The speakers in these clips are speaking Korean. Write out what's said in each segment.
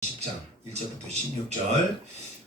10장 1절부터 16절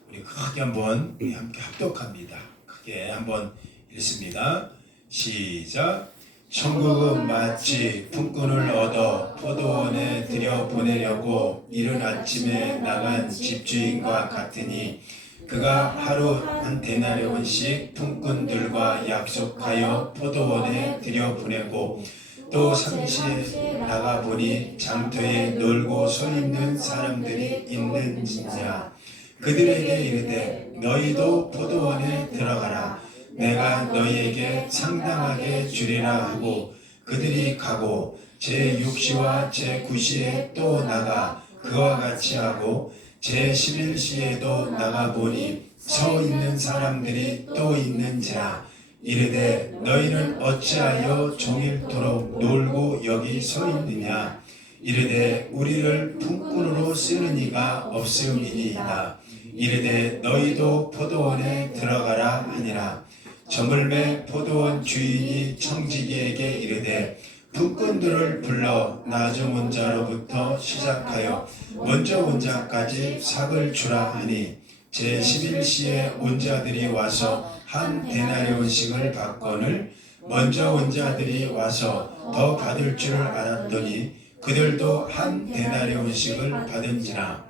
우리 크게 한번 함께 합독합니다. 크게 한번 읽습니다. 시작. 천국은 마치 품꾼을 얻어 포도원에 들여보내려고 이른 아침에 나간 집주인과 같으니 그가 하루 한 데나리온씩 품꾼들과 약속하여 포도원에 들여보내고 또 상시에 나가보니 장터에 놀고 서 있는 사람들이 있는지냐. 그들에게 이르되 너희도 포도원에 들어가라. 내가 너희에게 상당하게 주리라 하고 그들이 가고 제6시와 제9시에 또 나가 그와 같이 하고 제11시에도 나가보니 서 있는 사람들이 또 있는지라. 이르되 너희는 어찌하여 종일토록 놀고 여기 서 있느냐. 이르되 우리를 품꾼으로 쓰는 이가 없음이니이다. 이르되 너희도 포도원에 들어가라 하니라. 저물매 포도원 주인이 청지기에게 이르되 품꾼들을 불러 나중 온 자로부터 시작하여 먼저 온 자까지 삭을 주라 하니 제11시에 온 자들이 와서 한 데나리온씩을 받거늘 먼저 온 자들이 와서 더 받을 줄 알았더니 그들도 한 데나리온씩을 받은지라.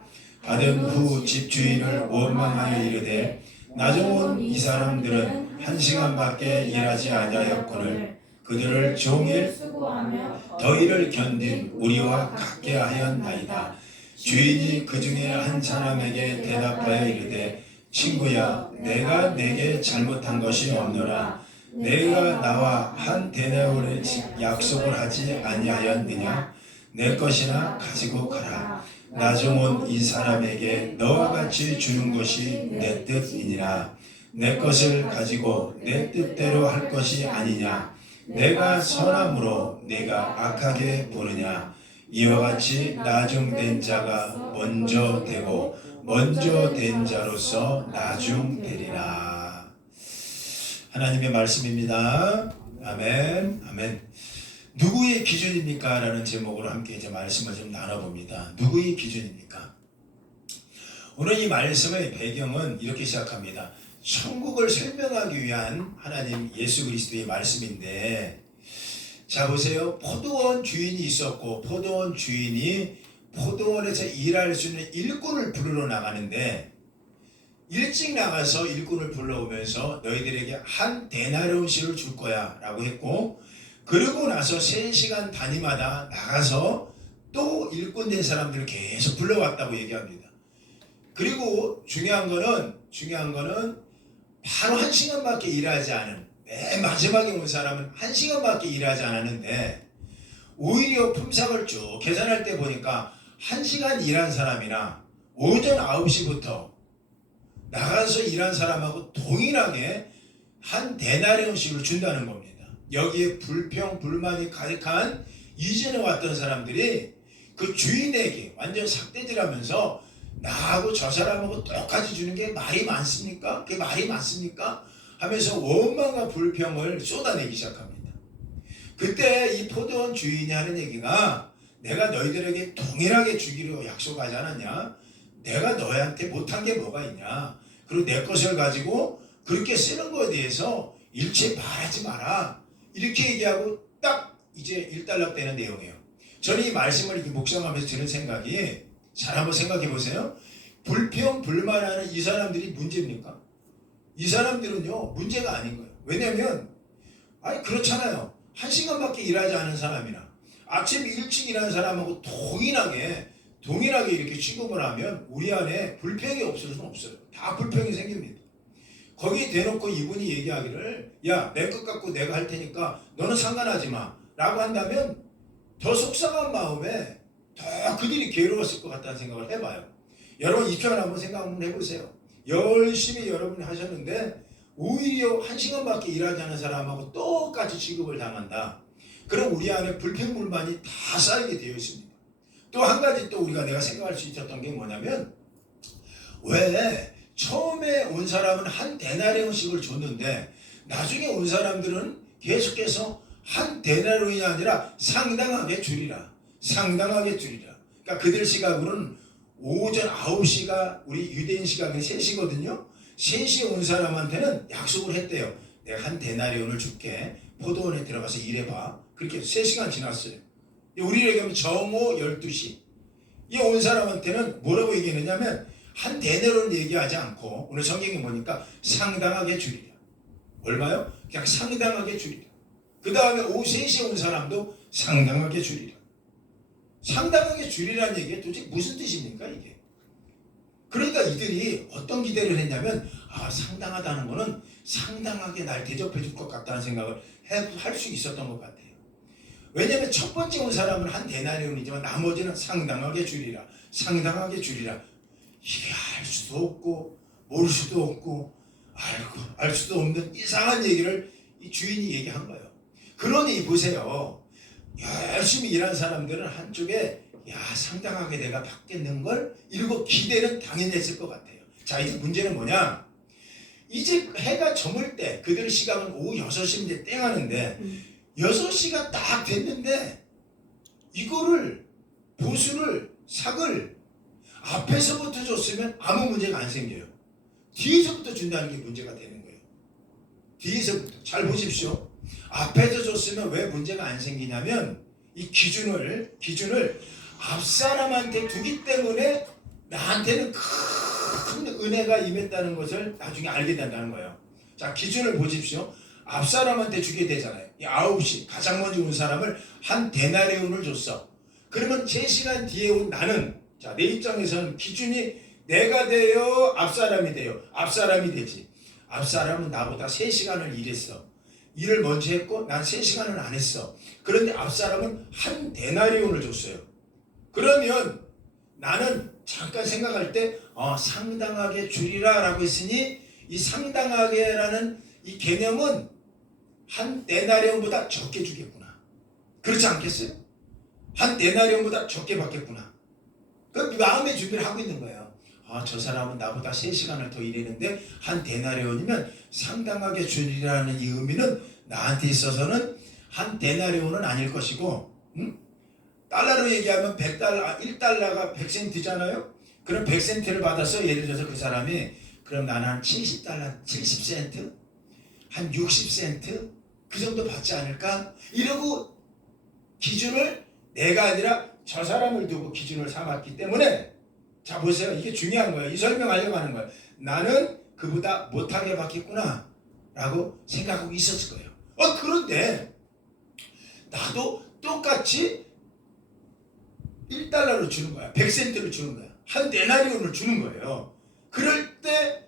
받은 후 집주인을 원망하여 이르되 나중 온 이 사람들은 1시간밖에 일하지 아니하였거늘 그들을 종일 수고하며 더위를 견딘 우리와 같게 하였나이다. 주인이 그 중에 한 사람에게 대답하여 이르되 친구야, 내가 내게 잘못한 것이 없노라. 내가 나와 한 데나리온씩 약속을 하지 아니하였느냐. 내 것이나 가지고 가라. 나중 온 이 사람에게 너와 같이 주는 것이 내 뜻이니라. 내 것을 가지고 내 뜻대로 할 것이 아니냐. 내가 선함으로 내가 악하게 보느냐. 이와 같이 나중된 자가 먼저 되고 먼저 된 자로서 나중되리라. 하나님의 말씀입니다. 아멘, 아멘. 누구의 기준입니까? 라는 제목으로 함께 이제 말씀을 좀 나눠봅니다. 누구의 기준입니까? 오늘 이 말씀의 배경은 이렇게 시작합니다. 천국을 설명하기 위한 하나님 예수 그리스도의 말씀인데, 자 보세요. 포도원 주인이 있었고 포도원 주인이 포도원에서 일할 수 있는 일꾼을 부르러 나가는데 일찍 나가서 일꾼을 불러오면서 너희들에게 한 데나리온씩을 줄 거야 라고 했고, 그러고 나서 3시간 단위마다 나가서 또 일꾼 된 사람들을 계속 불러왔다고 얘기합니다. 그리고 중요한 거는 바로 1시간밖에 일하지 않은, 맨 마지막에 온 사람은 1시간밖에 일하지 않았는데 오히려 품삯을 쭉 계산할 때 보니까 1시간 일한 사람이나 오전 9시부터 나가서 일한 사람하고 동일하게 한 데나리온씩을 준다는 겁니다. 여기에 불평, 불만이 가득한 이전에 왔던 사람들이 그 주인에게 완전 삭대질하면서 나하고 저 사람하고 똑같이 주는 게 말이 많습니까? 그게 말이 많습니까? 하면서 원망과 불평을 쏟아내기 시작합니다. 그때 이 포도원 주인이 하는 얘기가 내가 너희들에게 동일하게 주기로 약속하지 않았냐? 내가 너희한테 못한 게 뭐가 있냐? 그리고 내 것을 가지고 그렇게 쓰는 거에 대해서 일체 말하지 마라. 이렇게 얘기하고 딱 이제 일단락되는 내용이에요. 저는 이 말씀을 이렇게 묵상하면서 드는 생각이, 잘 한번 생각해 보세요. 불평, 불만하는 이 사람들이 문제입니까? 이 사람들은요, 문제가 아닌 거예요. 왜냐면, 그렇잖아요. 1시간밖에 일하지 않은 사람이나, 아침 일찍 일하는 사람하고 동일하게 이렇게 취급을 하면, 우리 안에 불평이 없을 수는 없어요. 다 불평이 생깁니다. 거기에 대놓고 이분이 얘기하기를, 야, 내 것 갖고 내가 할 테니까 너는 상관하지 마 라고 한다면 더 속상한 마음에 더 그들이 괴로웠을 것 같다는 생각을 해봐요. 여러분 이 표현 한번 생각 한번 해보세요. 열심히 여러분이 하셨는데 오히려 1시간밖에 일하지 않은 사람하고 똑같이 취급을 당한다. 그럼 우리 안에 불평불만이 다 쌓이게 되어 있습니다. 또 한 가지 또 내가 생각할 수 있었던 게 뭐냐면, 왜 처음에 온 사람은 한 데나리온씩을 줬는데 나중에 온 사람들은 계속해서 한 데나리온이 아니라 상당하게 줄이라. 그러니까 그들 시각으로는 오전 9시가 우리 유대인 시각은 3시거든요. 3시에 온 사람한테는 약속을 했대요. 내가 한 데나리온을 줄게. 포도원에 들어가서 일해봐. 그렇게 3시간 지났어요. 우리에게 하면 정오 12시. 이 온 사람한테는 뭐라고 얘기했느냐면 한 데나리온 얘기하지 않고 오늘 성경에 보니까 상당하게 줄이라. 얼마요? 그냥 상당하게 줄이라. 그 다음에 오후 3시에 온 사람도 상당하게 줄이라. 상당하게 줄이라는 얘기가 도대체 무슨 뜻입니까 이게? 그러니까 이들이 어떤 기대를 했냐면 상당하다는 거는 상당하게 날 대접해 줄 것 같다는 생각을 할 수 있었던 것 같아요. 왜냐하면 첫 번째 온 사람은 한 데나리온이지만 나머지는 상당하게 줄이라. 상당하게 줄이라. 이게 알 수도 없고 모를 수도 없고 알 수도 없는 이상한 얘기를 이 주인이 얘기한 거예요. 그러니 보세요. 열심히 일한 사람들은 한쪽에 상당하게 내가 받겠는걸 이러고 기대는 당연히 했을 것 같아요. 자, 이제 문제는 뭐냐? 이제 해가 저물 때 그들 시각은 오후 6시인데 땡 하는데 6시가 딱 됐는데 이거를 보수를 삭을 앞에서부터 줬으면 아무 문제가 안 생겨요. 뒤에서부터 준다는 게 문제가 되는 거예요. 뒤에서부터. 잘 보십시오. 앞에서 줬으면 왜 문제가 안 생기냐면 이 기준을 앞사람한테 두기 때문에 나한테는 큰 은혜가 임했다는 것을 나중에 알게 된다는 거예요. 자, 기준을 보십시오. 앞사람한테 주게 되잖아요. 이 9시 가장 먼저 온 사람을 한 데나리온을 줬어. 그러면 3시간 뒤에 온 나는, 자, 내 입장에서는 기준이 내가 돼요, 앞사람이 돼요. 앞사람이 되지. 앞사람은 나보다 3시간을 일했어. 일을 먼저 했고 난 3시간을 안 했어. 그런데 앞사람은 한 데나리온을 줬어요. 그러면 나는 잠깐 생각할 때 상당하게 줄이라 라고 했으니 이 상당하게라는 이 개념은 한 데나리온보다 적게 주겠구나. 그렇지 않겠어요? 한 데나리온보다 적게 받겠구나. 그 마음의 준비를 하고 있는 거예요. 저 사람은 나보다 3시간을 더 일했는데 한 데나리온이면 상당하게 줄이라는 이 의미는 나한테 있어서는 한 데나리온은 아닐 것이고, 달러로 얘기하면 1달러가 100센트잖아요. 그럼 100센트를 받아서 예를 들어서 그 사람이 그럼 나는 한 70달러, 70센트? 한 60센트? 그 정도 받지 않을까? 이러고 기준을 내가 아니라 저 사람을 두고 기준을 삼았기 때문에, 자 보세요. 이게 중요한 거예요. 이 설명하려고 하는 거예요. 나는 그보다 못하게 받겠구나 라고 생각하고 있었을 거예요. 그런데 나도 똑같이 1달러를 주는 거야. 100센트를 주는 거야. 한 데나리온을 주는 거예요. 그럴 때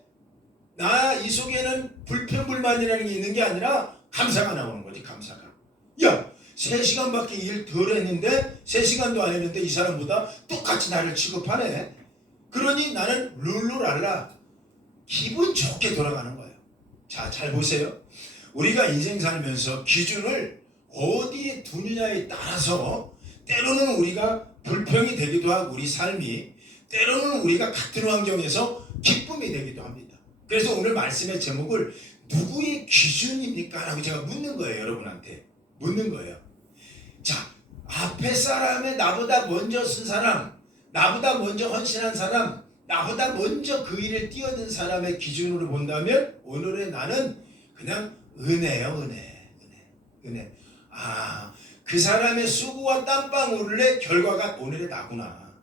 나 이 속에는 불평불만이라는 게 있는 게 아니라 감사가 나오는 거지. 감사가. 야, 3시간밖에 일 덜 했는데 3시간도 안 했는데 이 사람보다 똑같이 나를 취급하네. 그러니 나는 룰루랄라 기분 좋게 돌아가는 거예요. 자, 잘 보세요. 우리가 인생 살면서 기준을 어디에 두느냐에 따라서 때로는 우리가 불평이 되기도 하고 우리 삶이 때로는 우리가 같은 환경에서 기쁨이 되기도 합니다. 그래서 오늘 말씀의 제목을 누구의 기준입니까? 라고 제가 묻는 거예요. 여러분한테 묻는 거예요. 자, 앞에 사람에 나보다 먼저 쓴 사람, 나보다 먼저 헌신한 사람, 나보다 먼저 그 일을 뛰어든 사람의 기준으로 본다면 오늘의 나는 그냥 은혜예요. 은혜. 그 사람의 수고와 땀방울의 결과가 오늘의 나구나.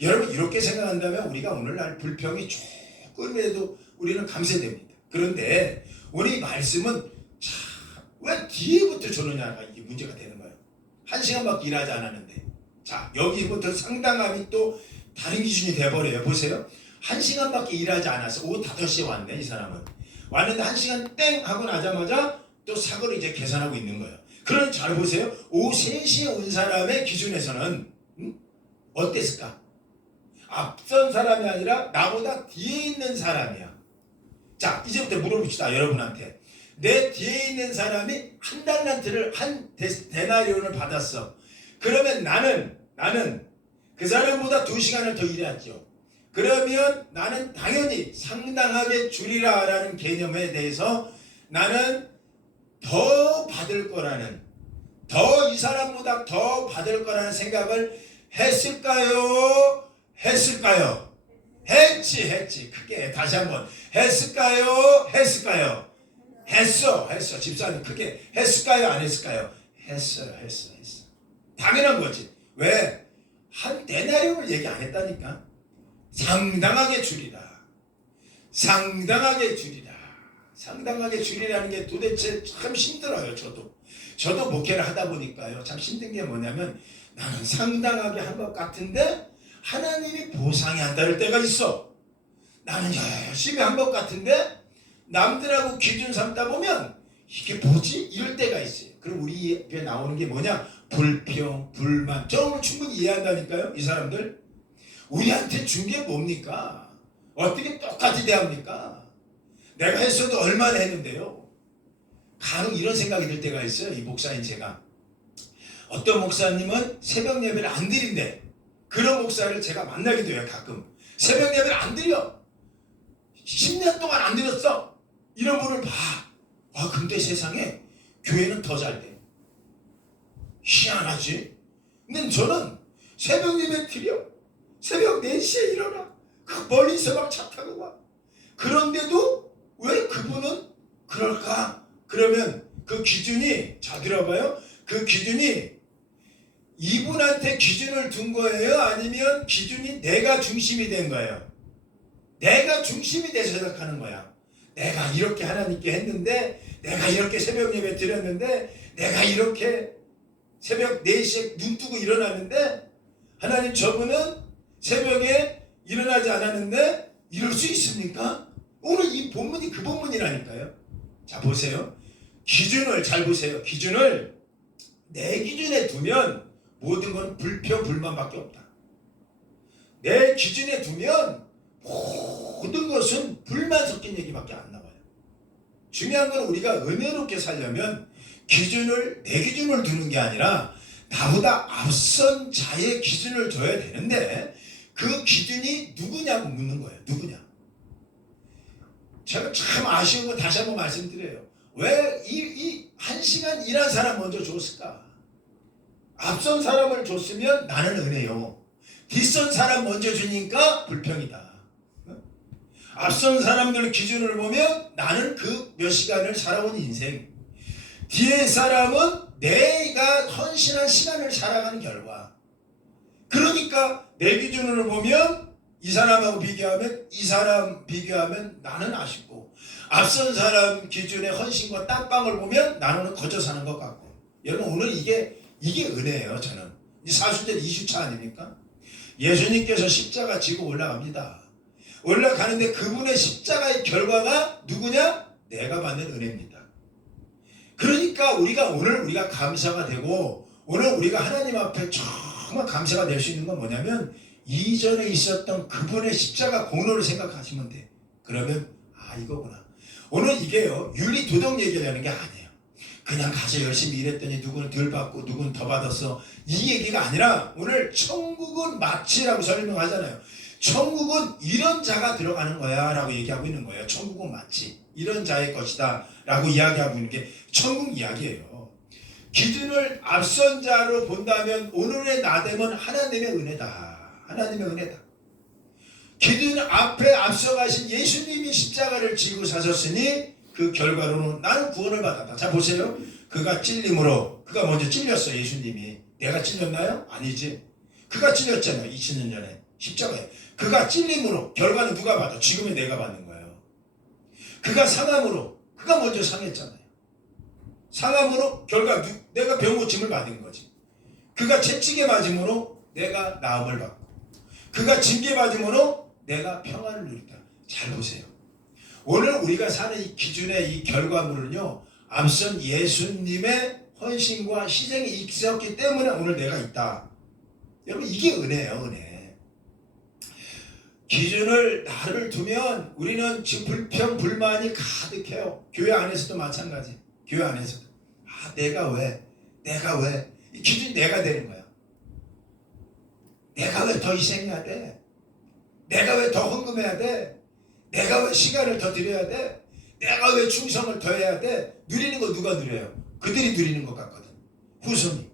여러분 이렇게 생각한다면 우리가 오늘날 불평이 조금이라도 우리는 감쇄됩니다. 그런데 오늘 이 말씀은 왜 뒤에부터 주느냐가 이게 문제가 되는 거예요. 1시간밖에 일하지 않았는데, 자 여기부터 상당함이 또 다른 기준이 돼버려요. 보세요. 1시간밖에 일하지 않았어. 오후 5시에 왔네. 이 사람은 왔는데 1시간 땡 하고 나자마자 또 사고를 이제 계산하고 있는 거예요. 그럼 잘 보세요. 오후 3시에 온 사람의 기준에서는 어땠을까? 앞선 사람이 아니라 나보다 뒤에 있는 사람이야. 자, 이제부터 물어봅시다. 여러분한테. 내 뒤에 있는 사람이 한 달란트를 한 데나리온을 받았어. 그러면 나는 그 사람보다 2시간을 더 일했죠. 그러면 나는 당연히 상당하게 줄이라 라는 개념에 대해서 나는 더 받을 거라는, 더 이 사람보다 더 받을 거라는 생각을 했을까요? 했을까요? 했지. 크게 다시 한번. 했을까요? 했어. 집사님 크게 했을까요? 안 했을까요? 했어요. 당연한 거지. 왜? 한 데나리온을 얘기 안 했다니까. 상당하게 줄이라. 상당하게 줄이라는 게 도대체 참 힘들어요. 저도 목회를 하다 보니까요. 참 힘든 게 뭐냐면 나는 상당하게 한 것 같은데 하나님이 보상이 안 따를 때가 있어. 나는 열심히 한 것 같은데 남들하고 기준 삼다 보면 이게 뭐지? 이럴 때가 있어요. 그럼 우리 입에 나오는 게 뭐냐? 불평, 불만. 저는 충분히 이해한다니까요. 이 사람들. 우리한테 준 게 뭡니까? 어떻게 똑같이 대합니까? 내가 했어도 얼마나 했는데요. 간혹 이런 생각이 들 때가 있어요. 이 목사인 제가. 어떤 목사님은 새벽 예배를 안 드린대. 그런 목사를 제가 만나기도 해요. 가끔. 새벽 예배를 안 드려. 10년 동안 안 드렸어. 이런 분을 봐. 근데 세상에 교회는 더 잘 돼. 희한하지? 근데 저는 새벽 예배 드려. 새벽 4시에 일어나. 멀리서 막 차 타고 와. 그런데도 왜 그분은 그럴까? 그러면 그 기준이, 자 들어봐요. 그 기준이 이분한테 기준을 둔 거예요? 아니면 기준이 내가 중심이 된 거예요? 내가 중심이 돼서 생각하는 거야. 내가 이렇게 하나님께 했는데, 내가 이렇게 새벽 예배 드렸는데, 내가 이렇게 새벽 4시에 눈 뜨고 일어났는데, 하나님 저분은 새벽에 일어나지 않았는데 이럴 수 있습니까? 오늘 이 본문이 그 본문이라니까요. 자 보세요. 기준을 잘 보세요. 기준을 내 기준에 두면 모든 건 불평 불만밖에 없다. 내 기준에 두면 모든 것은 불만 섞인 얘기밖에 안 나와요. 중요한 건 우리가 은혜롭게 살려면 내 기준을 두는 게 아니라 나보다 앞선 자의 기준을 둬야 되는데 그 기준이 누구냐고 묻는 거예요. 누구냐? 제가 참 아쉬운 거 다시 한번 말씀드려요. 왜 이 1시간 일한 사람 먼저 줬을까? 앞선 사람을 줬으면 나는 은혜요. 뒷선 사람 먼저 주니까 불평이다. 앞선 사람들 기준을 보면 나는 그 몇 시간을 살아온 인생. 뒤에 사람은 내가 헌신한 시간을 살아가는 결과. 그러니까 내 기준으로 보면 이 사람하고 비교하면 나는 아쉽고, 앞선 사람 기준의 헌신과 땀방을 보면 나는 거저 사는 것 같고. 여러분 오늘 이게 은혜예요. 저는 사순절 2주차 아닙니까? 예수님께서 십자가 지고 올라갑니다. 올라가는데 그분의 십자가의 결과가 누구냐? 내가 받는 은혜입니다. 그러니까 우리가 감사가 되고, 오늘 우리가 하나님 앞에 정말 감사가 될 수 있는 건 뭐냐면 이전에 있었던 그분의 십자가 공로를 생각하시면 돼. 그러면 이거구나. 오늘 이게요 윤리 도덕 얘기하는 게 아니에요. 그냥 가서 열심히 일했더니 누구는 덜 받고 누구는 더 받았어, 이 얘기가 아니라 오늘 천국은 마치라고 설명하잖아요. 천국은 이런 자가 들어가는 거야 라고 얘기하고 있는 거예요. 천국은 마치 이런 자의 것이다 라고 이야기하고 있는 게 천국 이야기예요. 기준을 앞선 자로 본다면 오늘의 나됨은 하나님의 은혜다. 하나님의 은혜다. 기준 앞에 앞서가신 예수님이 십자가를 지고 사셨으니 그 결과로는 나는 구원을 받았다. 자 보세요. 그가 찔림으로, 그가 먼저 찔렸어. 예수님이. 내가 찔렸나요? 아니지. 그가 찔렸잖아요. 2000년 전에 십자가에. 그가 찔림으로 결과는 누가 받아? 지금은 내가 받는 거예요. 그가 상함으로, 그가 먼저 상했잖아요. 상함으로 결과 내가 병고침을 받은 거지. 그가 채찍에 맞음으로 내가 나음을 받고, 그가 징계 받음으로 내가 평안을 누린다. 잘 보세요. 오늘 우리가 사는 이 기준의 이 결과물은요, 앞선 예수님의 헌신과 희생이 있었기 때문에 오늘 내가 있다. 여러분 이게 은혜예요. 은혜. 기준을 나를 두면 우리는 지금 불평 불만이 가득해요. 교회 안에서도 마찬가지. 교회 안에서도 내가 왜 이 기준이 내가 되는 거야. 내가 왜 더 희생해야 돼? 내가 왜 더 헌금해야 돼? 내가 왜 시간을 더 드려야 돼? 내가 왜 충성을 더 해야 돼? 누리는 거 누가 누려요? 그들이 누리는 것 같거든. 후손이.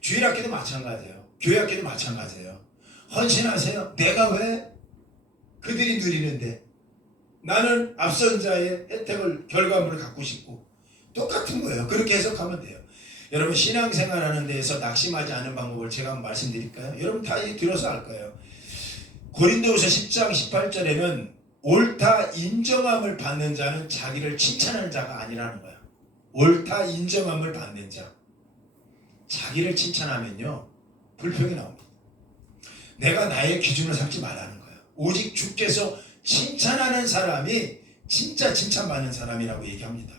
주일학교도 마찬가지예요. 교회학교도 마찬가지예요. 헌신하세요. 내가 왜? 그들이 누리는데 나는 앞선 자의 혜택을 결과물을 갖고 싶고 똑같은 거예요. 그렇게 해석하면 돼요. 여러분 신앙생활하는 데에서 낙심하지 않은 방법을 제가 한번 말씀드릴까요? 여러분 다 들어서 알 거예요. 고린도후서 10장 18절에는 옳다 인정함을 받는 자는 자기를 칭찬하는 자가 아니라는 거야. 옳다 인정함을 받는 자. 자기를 칭찬하면요 불평이 나옵니다. 내가 나의 기준을 삼지 말라는 거야. 오직 주께서 칭찬하는 사람이 진짜 칭찬받는 사람이라고 얘기합니다.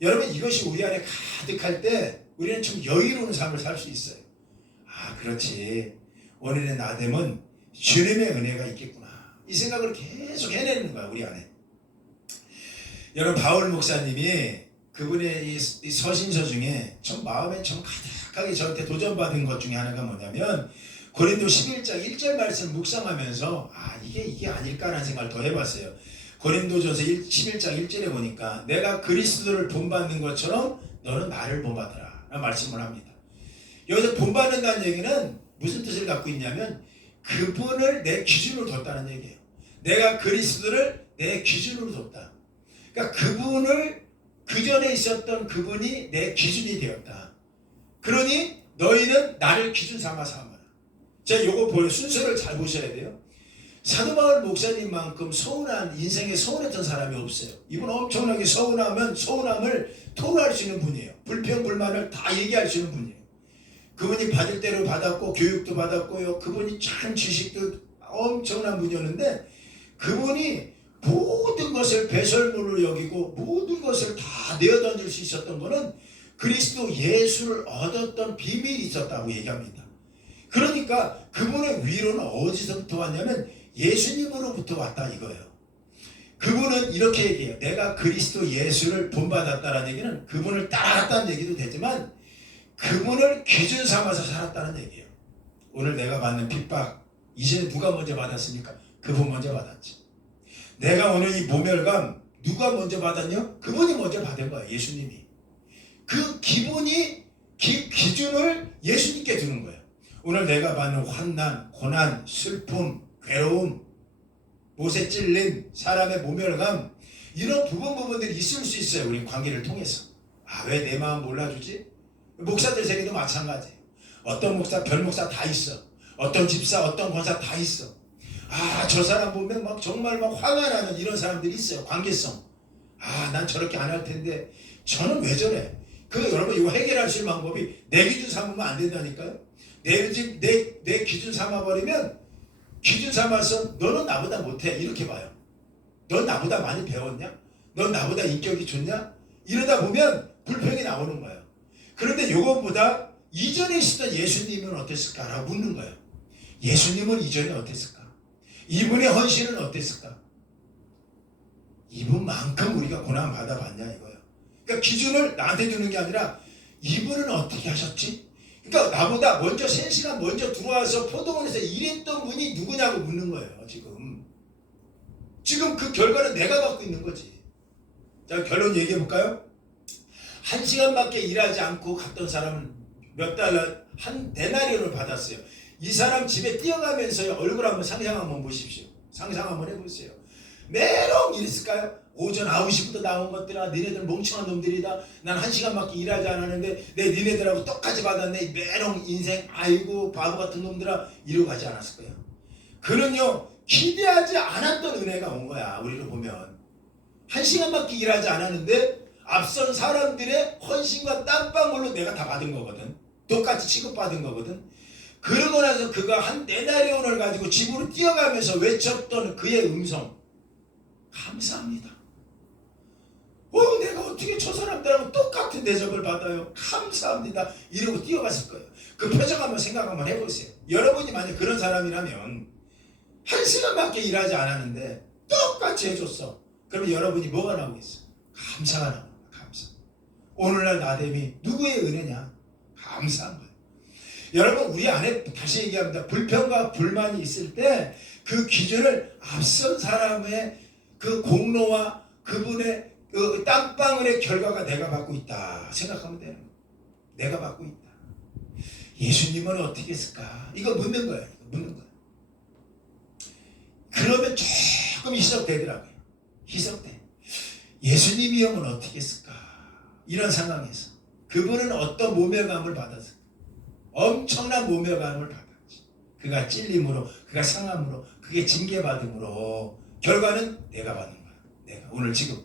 여러분 이것이 우리 안에 가득할 때 우리는 좀 여유로운 삶을 살 수 있어요. 아 그렇지, 오늘의 나됨은 주님의 은혜가 있겠구나, 이 생각을 계속 해내는 거야 우리 안에. 여러분 바울 목사님이 그분의 이 서신서 중에 좀 마음에 좀 가득하게 저한테 도전받은 것 중에 하나가 뭐냐면 고린도 11장 1절 말씀 묵상하면서 이게 아닐까라는 생각을 더 해봤어요. 고린도전서 11장 1절에 보니까 내가 그리스도를 본받는 것처럼 너는 나를 본받으라 라는 말씀을 합니다. 여기서 본받는다는 얘기는 무슨 뜻을 갖고 있냐면 그분을 내 기준으로 뒀다는 얘기예요. 내가 그리스도를 내 기준으로 뒀다. 그러니까 그분을 그 전에 있었던 그분이 내 기준이 되었다. 그러니 너희는 나를 기준 삼아 삼아라. 제가 요거 보여 순서를 잘 보셔야 돼요. 사도 바울 목사님만큼 서운한, 인생에 서운했던 사람이 없어요. 이분 엄청나게 서운하면 서운함을 토로할 수 있는 분이에요. 불평 불만을 다 얘기할 수 있는 분이에요. 그분이 받을 대로 받았고 교육도 받았고요. 그분이 참 지식도 엄청난 분이었는데 그분이 모든 것을 배설물로 여기고 모든 것을 다 내어던질 수 있었던 것은 그리스도 예수를 얻었던 비밀이 있었다고 얘기합니다. 그러니까 그분의 위로는 어디서부터 왔냐면 예수님으로부터 왔다 이거예요. 그분은 이렇게 얘기해요. 내가 그리스도 예수를 본받았다는 얘기는 그분을 따라갔다는 얘기도 되지만 그분을 기준 삼아서 살았다는 얘기예요. 오늘 내가 받는 핍박 이전에 누가 먼저 받았습니까? 그분 먼저 받았지. 내가 오늘 이 모멸감 누가 먼저 받았냐? 그분이 먼저 받은 거예요. 예수님이. 그 기준을 예수님께 두는 거예요. 오늘 내가 받는 환난, 고난, 슬픔, 괴로움, 못에 찔림, 사람의 모멸감 이런 부분들이 있을 수 있어요. 우리 관계를 통해서. 왜 내 마음 몰라주지? 목사들 세계도 마찬가지예요. 어떤 목사, 별 목사 다 있어. 어떤 집사, 어떤 권사 다 있어. 저 사람 보면 막 정말 막 화가 나는 이런 사람들이 있어요. 관계성. 난 저렇게 안 할 텐데 저는 왜 저래? 여러분 이거 해결할 수 있는 방법이 내 기준 삼으면 안 된다니까요. 내 기준 삼아버리면 기준 삼아서 너는 나보다 못해 이렇게 봐요. 넌 나보다 많이 배웠냐? 넌 나보다 인격이 좋냐? 이러다 보면 불평이 나오는 거예요. 그런데 이것보다 이전에 있었던 예수님은 어땠을까라고 묻는 거예요. 예수님은 이전에 어땠을까? 이분의 헌신은 어땠을까? 이분만큼 우리가 고난 받아봤냐 이거예요. 그러니까 기준을 나한테 두는 게 아니라 이분은 어떻게 하셨지? 그러니까 나보다 먼저 3시간 먼저 들어와서 포도원에서 일했던 분이 누구냐고 묻는 거예요. 지금 그 결과는 내가 갖고 있는 거지. 자, 결론 얘기해 볼까요? 1시간밖에 일하지 않고 갔던 사람은 몇 달러, 한 데나리온을 받았어요. 이 사람 집에 뛰어가면서 얼굴 한번 상상 한번 보십시오. 상상 한번 해보세요. 메롱 이랬을까요? 오전 9시부터 나온 것들아, 니네들 멍청한 놈들이다. 난 1시간밖에 일하지 않았는데 내 니네들하고 똑같이 받았네. 메롱 인생 아이고 바보 같은 놈들아, 이러고 가지 않았을 거예요. 그는요 기대하지 않았던 은혜가 온 거야. 우리로 보면 1시간밖에 일하지 않았는데 앞선 사람들의 헌신과 땀방울로 내가 다 받은 거거든. 똑같이 취급받은 거거든. 그러고 나서 그가 한 데나리온을 가지고 집으로 뛰어가면서 외쳤던 그의 음성, 감사합니다. 내가 어떻게 저 사람들하고 똑같은 대접을 받아요. 감사합니다. 이러고 뛰어갔을 거예요. 그 표정 한번 생각 한번 해보세요. 여러분이 만약 그런 사람이라면 1시간밖에 일하지 않았는데 똑같이 해줬어. 그러면 여러분이 뭐가 나오겠어? 감사가 나옵니다. 감사. 오늘날 나됨이 누구의 은혜냐? 감사한 거예요. 여러분 우리 안에 다시 얘기합니다. 불평과 불만이 있을 때 그 기준을 앞선 사람의 그 공로와 그분의 그 땀방울의 결과가 내가 받고 있다 생각하면 되는 거예요. 내가 받고 있다. 예수님은 어떻게 했을까? 이거 묻는 거예요. 묻는 거예요. 그러면 조금 희석되더라고요. 희석돼. 예수님이면 어떻게 했을까? 이런 상황에서 그분은 어떤 모멸감을 받았을까? 엄청난 모멸감을 받았지. 그가 찔림으로, 그가 상함으로, 그게 징계받음으로 결과는 내가 받는 거야. 내가 오늘 지금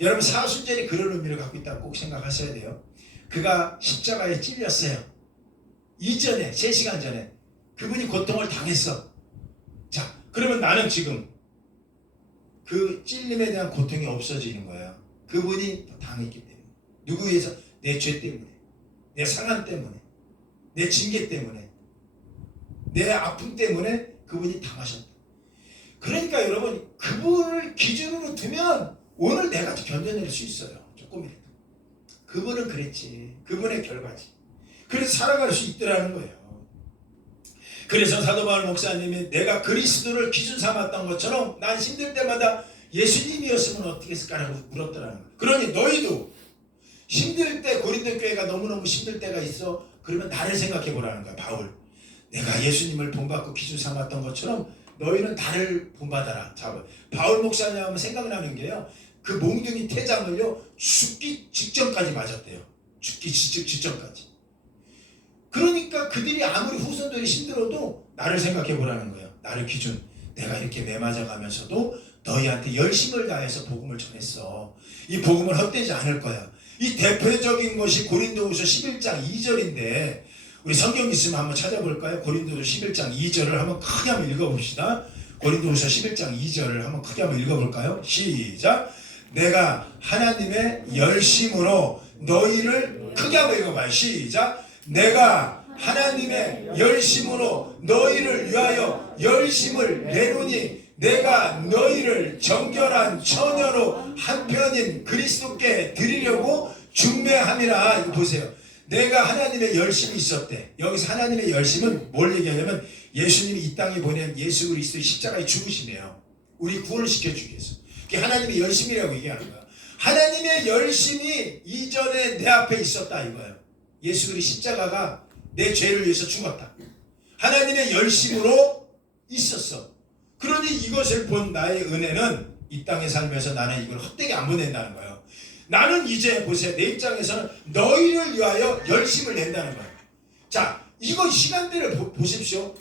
여러분 사순절이 그런 의미를 갖고 있다고 꼭 생각하셔야 돼요. 그가 십자가에 찔렸어요. 이전에 3시간 전에 그분이 고통을 당했어. 자, 그러면 나는 지금 그 찔림에 대한 고통이 없어지는 거예요. 그분이 당했기 때문에. 누구 위해서? 내 죄 때문에, 내 상한 때문에, 내 징계 때문에, 내 아픔 때문에 그분이 당하셨다. 그러니까 여러분 그분을 기준으로 두면 오늘 내가 견뎌낼 수 있어요. 조금이라도. 그분은 그랬지. 그분의 결과지. 그래서 살아갈 수 있더라는 거예요. 그래서 사도 바울 목사님이 내가 그리스도를 기준 삼았던 것처럼 난 힘들 때마다 예수님이었으면 어떻게 했을까라고 물었더라는 거예요. 그러니 너희도 힘들 때 고린도 교회가 너무너무 힘들 때가 있어. 그러면 나를 생각해 보라는 거야. 바울. 내가 예수님을 본받고 기준 삼았던 것처럼 너희는 나를 본받아라. 자, 바울 목사님 하면 생각나는 게요. 그 몽둥이 태장을요. 죽기 직전까지 맞았대요. 죽기 직전까지. 그러니까 그들이 아무리 후손들이 힘들어도 나를 생각해 보라는 거예요. 나를 기준. 내가 이렇게 매맞아가면서도 너희한테 열심을 다해서 복음을 전했어. 이 복음을 헛되지 않을 거야. 이 대표적인 것이 고린도후서 11장 2절인데 우리 성경 있으면 한번 찾아볼까요? 고린도후서 11장 2절을 한번 크게 한번 읽어봅시다. 고린도후서 11장 2절을 한번 크게 한번 읽어볼까요? 시작. 내가 하나님의 열심으로 너희를 크게 한번 읽어봐요. 시작. 내가 하나님의 열심으로 너희를 위하여 열심을 내노니 내가 너희를 정결한 처녀로 한편인 그리스도께 드리려고 중매함이라. 이거 보세요. 내가 하나님의 열심이 있었대. 여기서 하나님의 열심은 뭘 얘기하냐면 예수님이 이 땅에 보낸 예수 그리스도의 십자가의 죽으심이에요. 우리 구원을 시켜주기 위해서. 그게 하나님의 열심이라고 얘기하는 거야. 하나님의 열심이 이전에 내 앞에 있었다 이거예요. 예수 그리스도 십자가가 내 죄를 위해서 죽었다. 하나님의 열심으로 있었어. 그러니 이것을 본 나의 은혜는 이 땅에 살면서 나는 이걸 헛되게 안 보낸다는 거예요. 나는 이제 보세요. 내 입장에서는 너희를 위하여 열심을 낸다는 거예요. 자, 이거 시간대를 보십시오.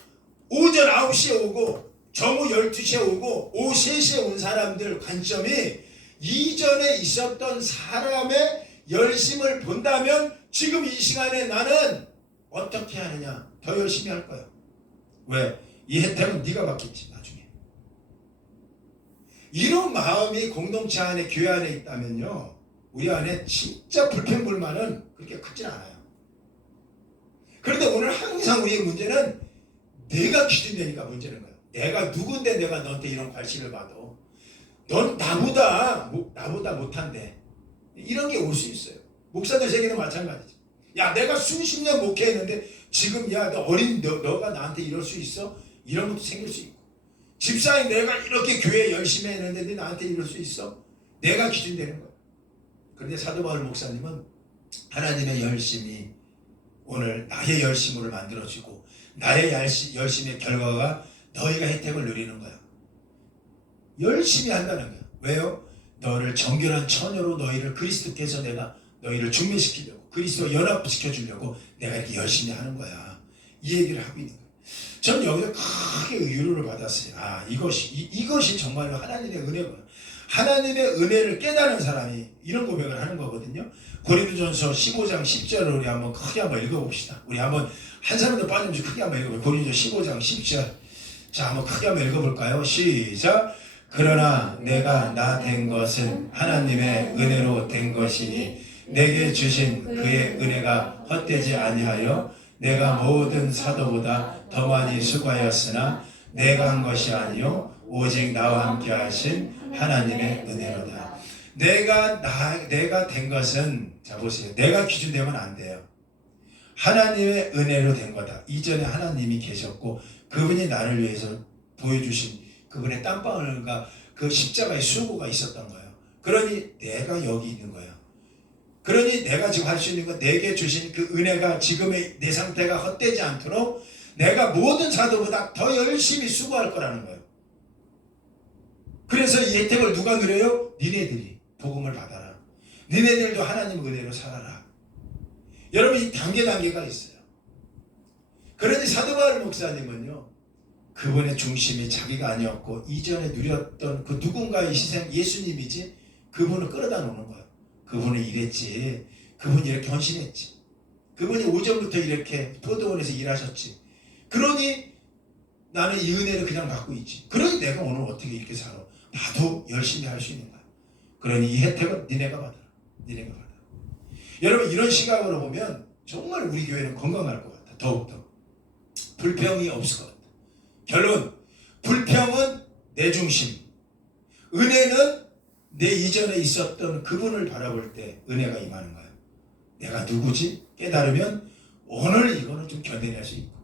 오전 9시에 오고 정오 12시에 오고 오후 3시에 온 사람들 관점이 이전에 있었던 사람의 열심을 본다면 지금 이 시간에 나는 어떻게 하느냐? 더 열심히 할 거야. 왜? 이 혜택은 네가 받겠지 나중에. 이런 마음이 공동체 안에 교회 안에 있다면요. 우리 안에 진짜 불평불만은 그렇게 크진 않아요. 그런데 오늘 항상 우리의 문제는 내가 기준되니까 문제는 거야. 내가 누군데 내가 너한테 이런 관심을 받아. 넌 나보다 못한데. 이런 게 올 수 있어요. 목사들 세계는 마찬가지지. 야, 내가 수십 년 목회했는데 지금 야, 너가 나한테 이럴 수 있어? 이런 것도 생길 수 있고. 집사님 내가 이렇게 교회 열심히 했는데 너 나한테 이럴 수 있어? 내가 기준되는 거야. 그런데 사도 바울 목사님은 하나님의 열심이 오늘 나의 열심을 만들어주고 나의 열심의 결과가 너희가 혜택을 누리는 거야. 열심히 한다는 거야. 왜요? 너를 정결한 처녀로 너희를 그리스도께서 내가 너희를 중매시키려고 그리스도 연합시켜주려고 내가 이렇게 열심히 하는 거야. 이 얘기를 하고 있는 거야. 저는 여기서 크게 위로를 받았어요. 아, 이것이 정말로 하나님의 은혜구나. 하나님의 은혜를 깨달은 사람이 이런 고백을 하는 거거든요. 고린도전서 15장 10절을 우리 한번 크게 한번 읽어봅시다. 우리 한번 한 사람도 빠짐없이 크게 한번 읽어볼까요? 고린도 15장 10절. 자, 한번 크게 한번 읽어볼까요? 시작. 그러나 내가 나 된 것은 하나님의 은혜로 된 것이니 내게 주신 그의 은혜가 헛되지 아니하여 내가 모든 사도보다 더 많이 수고하였으나 내가 한 것이 아니요 오직 나와 함께 하신 하나님의 은혜로다. 내가 된 것은, 자 보세요. 내가 기준되면 안 돼요. 하나님의 은혜로 된 거다. 이전에 하나님이 계셨고 그분이 나를 위해서 보여주신 그분의 땀방울과 그 십자가의 수고가 있었던 거예요. 그러니 내가 여기 있는 거예요. 그러니 내가 지금 할 수 있는 건 내게 주신 그 은혜가 지금의 내 상태가 헛되지 않도록 내가 모든 사도보다 더 열심히 수고할 거라는 거예요. 그래서 이 혜택을 누가 누려요? 니네들이 복음을 받아라. 니네들도 하나님 은혜로 살아라. 여러분, 이 단계가 있어요. 그러니 사도 바울 목사님은요, 그분의 중심이 자기가 아니었고 이전에 누렸던 그 누군가의 희생, 예수님이지, 그분을 끌어다 놓는 거예요. 그분이 이랬지, 그분이 이렇게 헌신했지, 그분이 오전부터 이렇게 포도원에서 일하셨지, 그러니 나는 이 은혜를 그냥 받고 있지, 그러니 내가 오늘 어떻게 이렇게 살아, 나도 열심히 할 수 있는 거야. 그러니 이 혜택은 니네가 받아라. 니네가 받아라. 여러분, 이런 시각으로 보면 정말 우리 교회는 건강할 것 같아. 더욱더 불평이 없을 것 같아. 결론, 불평은 내 중심, 은혜는 내 이전에 있었던 그분을 바라볼 때 은혜가 임하는 거예요. 내가 누구지? 깨달으면 오늘 이거는 좀 견뎌낼 수 있고,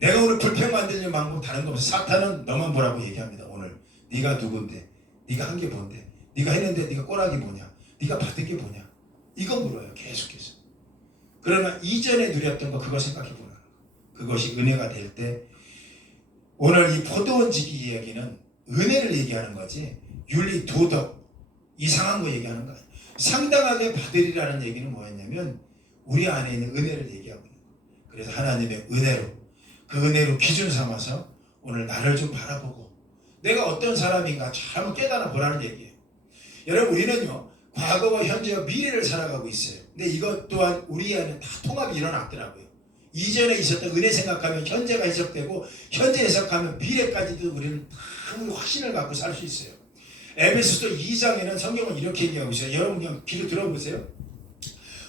내가 오늘 불평 만들려는 방법 다른 거 없어. 사탄은 너만 보라고 얘기합니다. 오늘 네가 누군데, 네가 한 게 뭔데, 네가 했는데 네가 꼬락이 뭐냐, 네가 받은 게 뭐냐, 이거 물어요. 계속해서. 그러나 이전에 누렸던 거 그거 생각해 보라는 거. 그것이 은혜가 될 때, 오늘 이 포도원 지기 이야기는 은혜를 얘기하는 거지 윤리, 도덕, 이상한 거 얘기하는 거 아니에요. 상당하게 받으리라는 얘기는 뭐였냐면 우리 안에 있는 은혜를 얘기하고 있는 거예요. 그래서 하나님의 은혜로, 그 은혜로 기준 삼아서 오늘 나를 좀 바라보고 내가 어떤 사람인가 잘 한번 깨달아 보라는 얘기예요. 여러분, 우리는요, 과거와 현재와 미래를 살아가고 있어요. 근데 이것 또한 우리 안에 다 통합이 일어났더라고요. 이전에 있었던 은혜 생각하면 현재가 해석되고, 현재 해석하면 미래까지도 우리는 다 확신을 갖고 살 수 있어요. 에베소서 2장에는 성경은 이렇게 얘기하고 있어요. 여러분 그냥 귀로 들어보세요.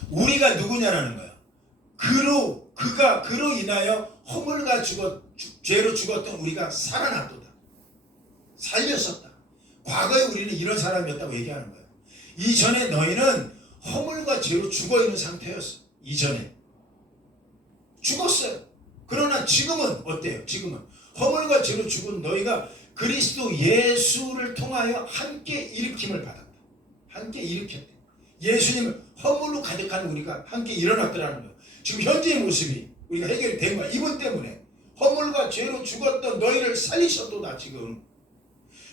우리가 누구냐라는 거예요. 그가 그로 인하여 허물과 죄로 죽었던 우리가 살아났도다. 살렸었다. 과거에 우리는 이런 사람이었다고 얘기하는 거예요. 이전에 너희는 허물과 죄로 죽어있는 상태였어. 이전에 죽었어요. 그러나 지금은 어때요? 지금은 허물과 죄로 죽은 너희가 그리스도 예수를 통하여 함께 일으킴을 받았다. 함께 일으켰대. 예수님은 허물로 가득한 우리가 함께 일어났더라는 거예요. 지금 현재의 모습이 우리가 해결이 된 거야. 이분 때문에 허물과 죄로 죽었던 너희를 살리셨도다. 지금.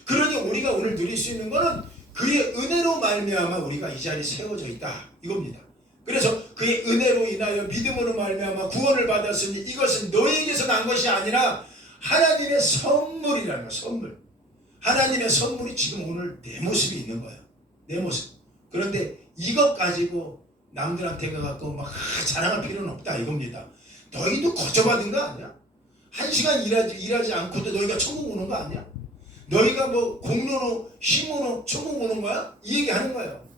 그러니 우리가 오늘 누릴 수 있는 것은 그의 은혜로 말미암아 우리가 이 자리에 세워져 있다. 이겁니다. 그래서 그의 은혜로 인하여 믿음으로 말미암아 구원을 받았으니 이것은 너희에게서 난 것이 아니라 하나님의 선물이라는 거야. 선물. 하나님의 선물이 지금 오늘 내 모습이 있는 거예요. 내 모습. 그런데 이것 가지고 남들한테 가갖고 막 자랑할 필요는 없다. 이겁니다. 너희도 거저받은 거 아니야? 1시간 일하지 않고도 너희가 천국 오는 거 아니야? 너희가 뭐 공로로 힘으로 천국 오는 거야? 이 얘기 하는 거예요.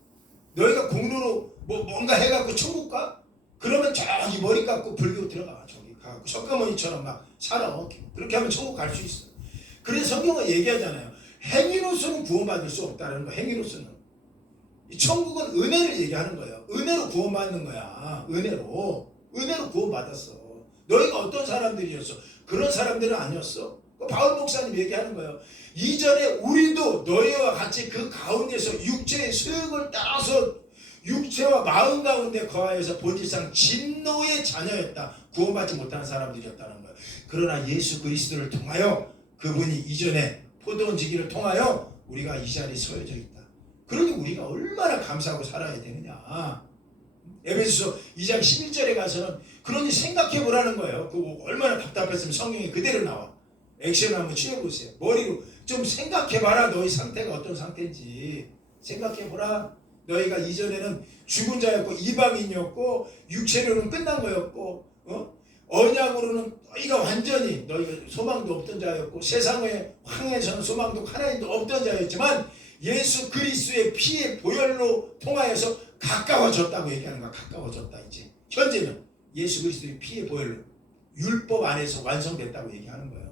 너희가 공로로 뭔가 해갖고 천국 가? 그러면 저기 머리 깎고 불교 들어가. 저기 가갖고 석가모니처럼 막 살아. 그렇게 하면 천국 갈 수 있어. 그래서 성경은 얘기하잖아요. 행위로서는 구원받을 수 없다는 거. 행위로서는. 이 천국은 은혜를 얘기하는 거예요. 은혜로 구원받는 거야. 은혜로 구원받았어. 너희가 어떤 사람들이었어? 그런 사람들은 아니었어. 바울 목사님 얘기하는 거예요. 이전에 우리도 너희와 같이 그 가운데서 육체의 소욕을 따라서 육체와 마음 가운데 거하여서 본질상 진노의 자녀였다. 구원받지 못하는 사람들이었다는 거예요. 그러나 예수 그리스도를 통하여, 그분이 이전에 포도원 지기를 통하여 우리가 이 자리에 서여져 있다. 그러니 우리가 얼마나 감사하고 살아야 되느냐. 에베소서 2장 11절에 가서는 그러니 생각해 보라는 거예요. 그거 얼마나 답답했으면 성경이 그대로 나와. 액션 한번 취해보세요. 머리로 좀 생각해봐라. 너희 상태가 어떤 상태인지 생각해보라. 너희가 이전에는 죽은 자였고 이방인이었고 육체로는 끝난 거였고 언약으로는 너희가 완전히 너희가 소망도 없던 자였고 세상의 황해에서는 소망도 하나님도 없던 자였지만 예수 그리스도의 피의 보혈로 통하여서 가까워졌다고 얘기하는 거야. 가까워졌다. 이제 현재는 예수 그리스도의 피의 보혈로 율법 안에서 완성됐다고 얘기하는 거예요.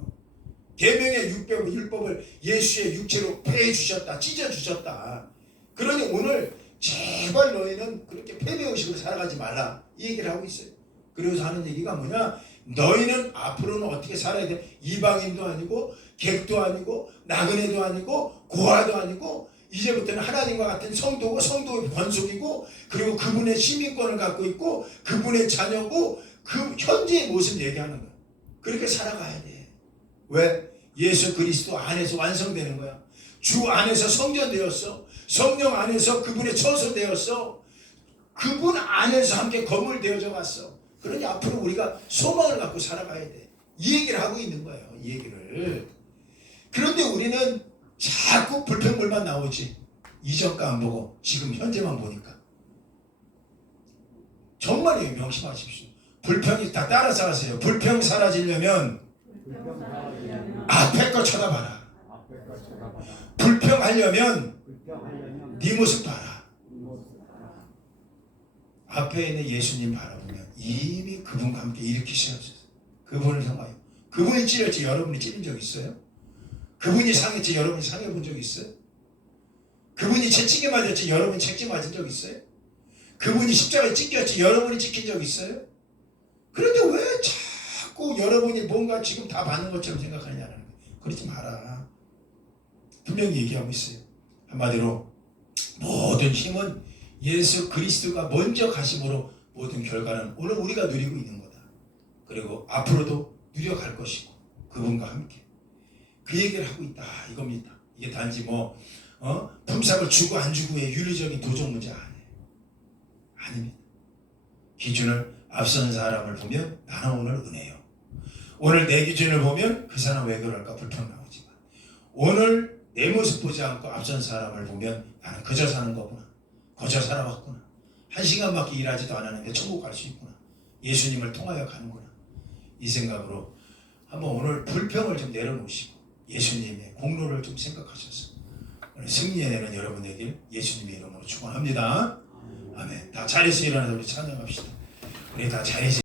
계명의 율법을 예수의 육체로 패해주셨다. 찢어주셨다. 그러니 오늘 제발 너희는 그렇게 패배의식으로 살아가지 말라. 이 얘기를 하고 있어요. 그래서 하는 얘기가 뭐냐? 너희는 앞으로는 어떻게 살아야 돼? 이방인도 아니고 객도 아니고 나그네도 아니고 고아도 아니고 이제부터는 하나님과 같은 성도고 성도의 권속이고 그리고 그분의 시민권을 갖고 있고 그분의 자녀고 그 현재의 모습 얘기하는 거예요. 그렇게 살아가야 돼. 왜? 예수 그리스도 안에서 완성되는 거야. 주 안에서 성전되었어. 성령 안에서 그분의 처소되었어. 그분 안에서 함께 거물되어져 갔어. 그러니 앞으로 우리가 소망을 갖고 살아가야 돼. 이 얘기를 하고 있는 거예요. 이 얘기를. 그런데 우리는 자꾸 불평불만 나오지. 이전과 안 보고 지금 현재만 보니까. 정말이에요. 명심하십시오. 불평이 다 따라서 하세요. 불평 사라지려면 앞에 거 쳐다봐라. 불평하려면 네 모습 봐라. 앞에 있는 예수님 바라보면 이미 그분과 함께 일으키셔서 그분을 향하여 그분이 찔렸지 여러분이 찔린 적 있어요? 그분이 상했지 여러분이 상해본 적 있어요? 그분이 채찍에 맞았지 여러분이 채찍에 맞은 적 있어요? 그분이 십자가에 찢겼지 여러분이 찢긴 적 있어요? 그런데 왜 자꾸 여러분이 뭔가 지금 다 받는 것처럼 생각하느냐는 거예요. 그러지 마라. 분명히 얘기하고 있어요. 한마디로 모든 힘은 예수 그리스도가 먼저 가심으로 모든 결과는 오늘 우리가 누리고 있는 거다. 그리고 앞으로도 누려갈 것이고 그분과 함께 그 얘기를 하고 있다 이겁니다. 이게 단지 품삯을 주고 안 주고의 윤리적인 도적 문제 아니에요. 아닙니다. 기준을 앞선 사람을 보면 나는 오늘 은혜요. 오늘 내 기준을 보면 그 사람 왜 그럴까 불평 나오지만 오늘 내 모습 보지 않고 앞선 사람을 보면 나는 그저 사는 거구나. 거저 살아왔구나. 1시간밖에 일하지도 않았는데 천국 갈 수 있구나. 예수님을 통하여 가는구나. 이 생각으로 한번 오늘 불평을 좀 내려놓으시고 예수님의 공로를 좀 생각하셔서 오늘 승리해내는 여러분 되길 예수님의 이름으로 축원합니다. 아멘. 다 자리에서 일어나서 우리 찬양합시다. 우리 다 자리에서